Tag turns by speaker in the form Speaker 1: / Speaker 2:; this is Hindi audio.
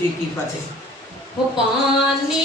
Speaker 1: जी की फतेह।
Speaker 2: वो पानी